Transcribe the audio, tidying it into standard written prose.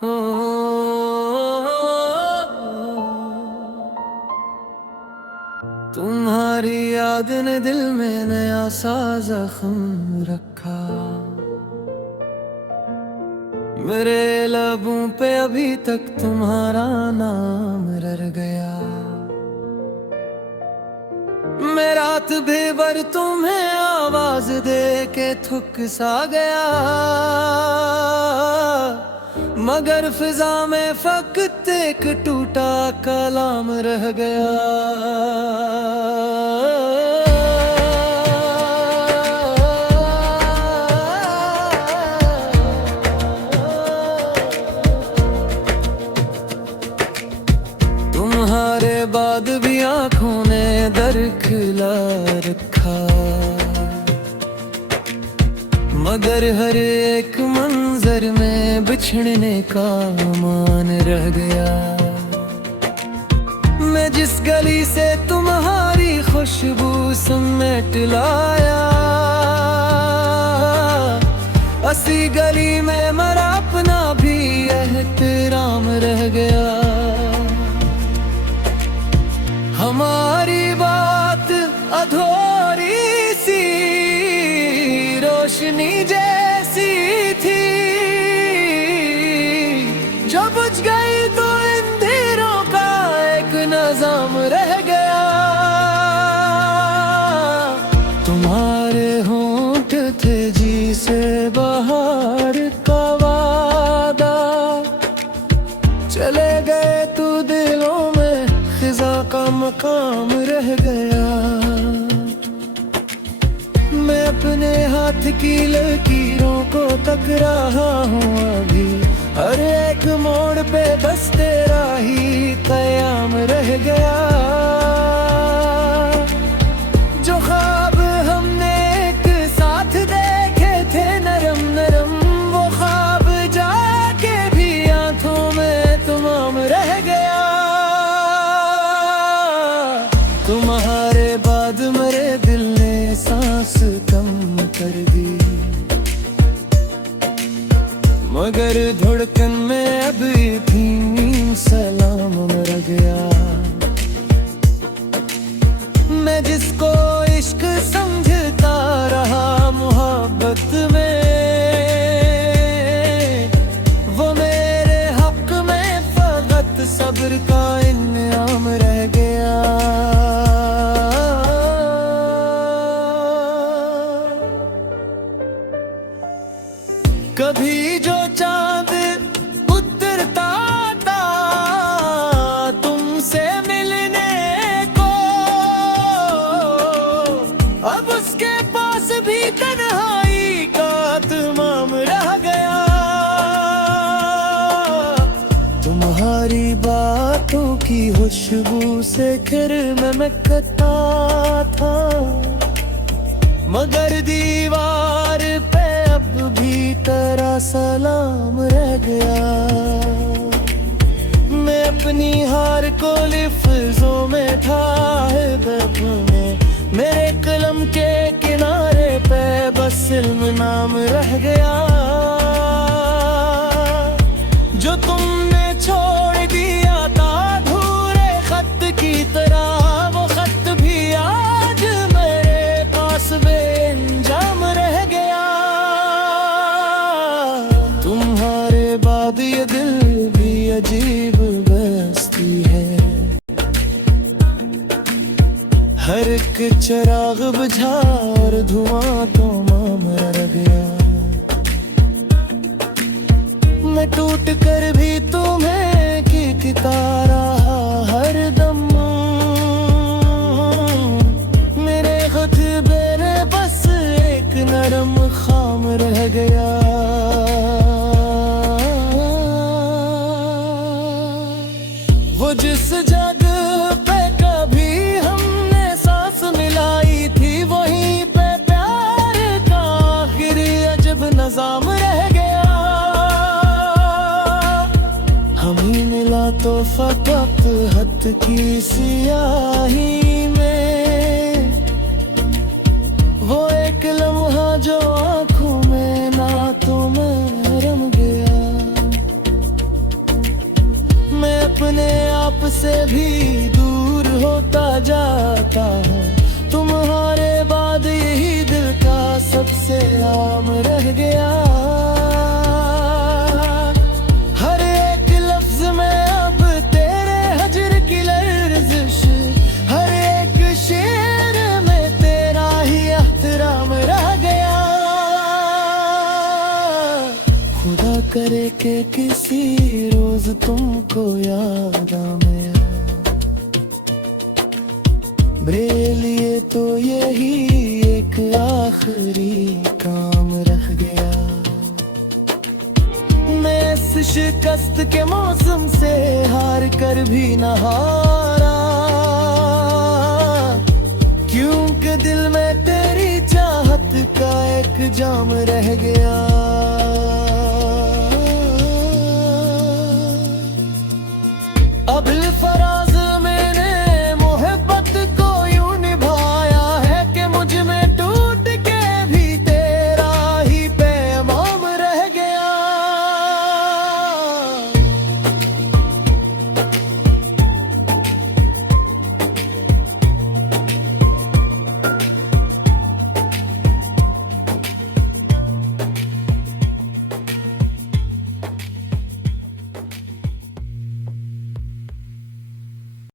ओ, तुम्हारी याद ने दिल में नया सा जख्म रखा। मेरे लबों पे अभी तक तुम्हारा नाम रह गया। मैं रात भर तुम्हें आवाज दे के थक सा गया, मगर फिजा में फकत एक टूटा कलाम रह गया। तुम्हारे बाद भी आंखों ने दर खिला रखा, मगर हर एक मंजर में बिछड़ने का मान रह गया। मैं जिस गली से तुम्हारी खुशबू समेट लाया, उसी गली में मेरा अपना भी एहतराम रह गया। हमारी बात अधूरी सी रोशनी जैसी थी, जो बुझ गई तो अंधेरों का एक नज़ाम रह गया। तुम्हारे होंठ थे जी से बाहर का वादा, चले गए तो दिलों में खिजा का मकाम रह गया। मैं अपने हाथ की लकीरों को तक रहा हूँ अभी, हर एक मोड़ पे बस तेरा ही कयाम रह गया। जो ख्वाब हमने एक साथ देखे थे नरम नरम, वो ख्वाब जाके भी आंखों में तमाम रह गया। तुम्हारे बाद मेरे दिल ने सांस कम कर दी, मगर धड़कन में अभी भी सलाम रह गया। मैं जिसको इश्क समझता रहा मोहब्बत में, वो मेरे हक में फकत सब्र का इनाम रह गया। कभी जो चांद उतरता था तुमसे मिलने को, अब उसके पास भी तन्हाई का तमाम रह गया। तुम्हारी बातों की खुशबू से फिर मैं महकता था, मगर दीवार पे अब भी तेरा सलाम रह गया। मैं अपनी हार को लिफ्ज़ों में ठाह अपने, मेरे कलम के किनारे पे बस इल्म नाम रह गया। जो तुमने छोड़ दिया था अधूरे खत की तरह, वो खत भी आज मेरे पास बेअंजाम रह गया। तुम्हारे बाद ये दिल भी अजीब बस्ती है, हर एक चिराग बुझा और धुआं तो माम रह गया। मैं टूट कर भी तुम्हें खींचता रहा हर दम, मेरे खुतबे ने बस एक नरम खाम रह गया। वो जिस जगह पे कभी हमने सांस मिलाई थी, वहीं पे प्यार का आखिर अजब नज़ाम रह गया। हमें मिला तो फकत हद की सियाही में, वो एक लम्हा जो आँखों में ना तो मैं रम गया। करे कि किसी रोज तुमको याद आए। मेरे लिए तो यही एक आखिरी काम रह गया। मैं इस शिकस्त के मौसम से हार कर भी न हारा, क्योंकि दिल में तेरी चाहत का एक जाम रह गया। अब फराज